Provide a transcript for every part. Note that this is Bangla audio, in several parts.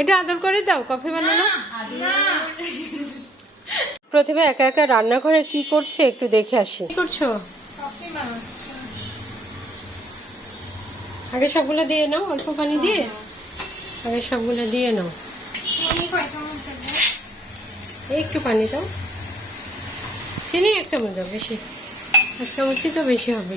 একটু আদর করে দাও কফি বানানো। প্রথমে একা একা রান্নাঘরে কি করছে একটু দেখে আসি। কি করছ? আগে সবগুলো দিয়ে নাও অল্প পানি দিয়ে। আগে সবগুলো দিয়ে নাও। একটু পানি দাও। চিনি এক চামচ দাও বেশি। এক চামচই তো বেশি হবে।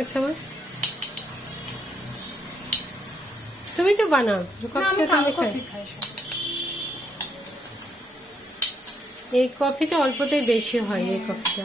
এক চামচ তুমি তো বানাও কফিটা কফি। এই কফিতে অল্পতেই বেশি হয় এই কফিটা।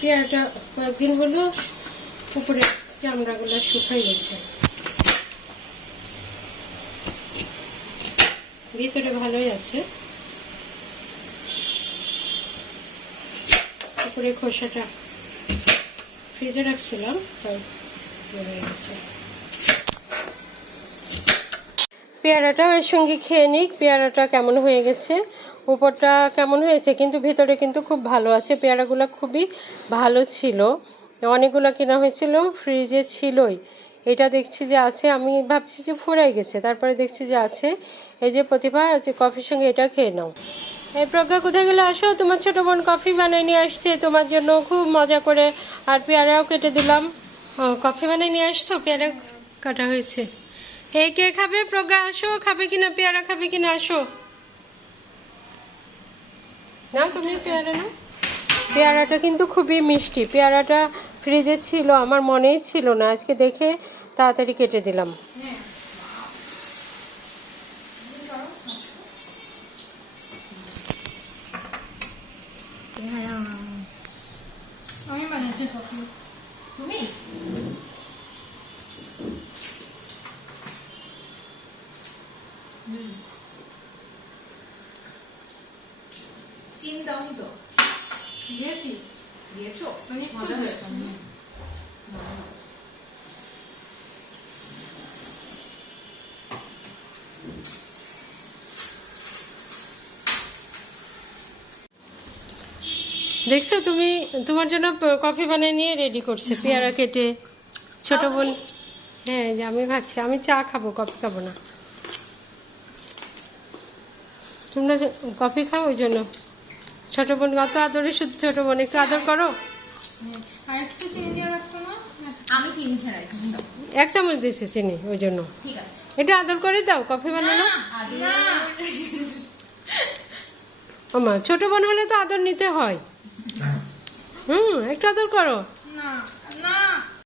পেয়ারাটা কয়েকদিন হলো উপরে চামড়াগুলো শুকাই গেছে। ভিতরে ভালোই আছে। উপরে খোসাটা ফ্রিজে রাখছিলাম তাই গেছে। পেয়ারাটা এর সঙ্গে খেয়ে নিক, পেয়ারাটা কেমন হয়ে গেছে? উপরটা কেমন হয়েছে? কিন্তু ভেতরে কিন্তু খুব ভালো আছে। পেয়ারাগুলো খুবই ভালো ছিল। অনেকগুলো কেনা হয়েছিল ফ্রিজে ছিলই। এটা দেখছি যে আছে, আমি ভাবছি যে ফুরাই গেছে। তারপরে দেখছি যে আছে। এই যে প্রতিভা আছে কফির সঙ্গে এটা খেয়ে নাও। এই প্রজ্ঞা, কোথায় গেলে আসো? তোমার ছোটো বোন কফি বানিয়ে নিয়ে আসছে। তোমার জন্য খুব মজা করে আর পেয়ারাও কেটে দিলাম। ও, কফি বানিয়ে নিয়ে আসছো? পেয়ারা কাটা হয়েছে। এই কে খাবে প্রজ্ঞা? আসো, খাবে কিনা? পেয়ারা খাবে কিনা? আসো। না তুমি পেয়ারা না পেয়ারাটা কিন্তু খুবই মিষ্টি। পেয়ারাটা ফ্রিজে ছিল আমার মনেই ছিল না। আজকে দেখে তাড়াতাড়ি কেটে দিলাম। আমি কফি তুমি চিনি দাওনি তো দিয়েছি দিয়েছ? একটু মজা হয়েছে। দিয়েছি। মজা হয়েছে। দেখছ তুমি তোমার জন্য কফি বানিয়ে নিয়ে রেডি করছে পেয়ারা কেটে। ছোট বোন হ্যাঁ যে আমি ভাবছি আমি চা খাব কফি খাব না। তোমরা কফি খাও ওই জন্য? ছোট বোন কত আদরে শুধু ছোট বোন একটু আদর করো। আর একটু চিনি দেওয়া লাগতো না? আমি চিনি ছাড়াই তুমি দাও। এক চামচ দিয়েছে চিনি ওই জন্য। একটু আদর করে দাও কফি বানানো। আমার আমা ছোট বোন হলে তো আদর নিতে হয়। হুম একটু আদর করো। না।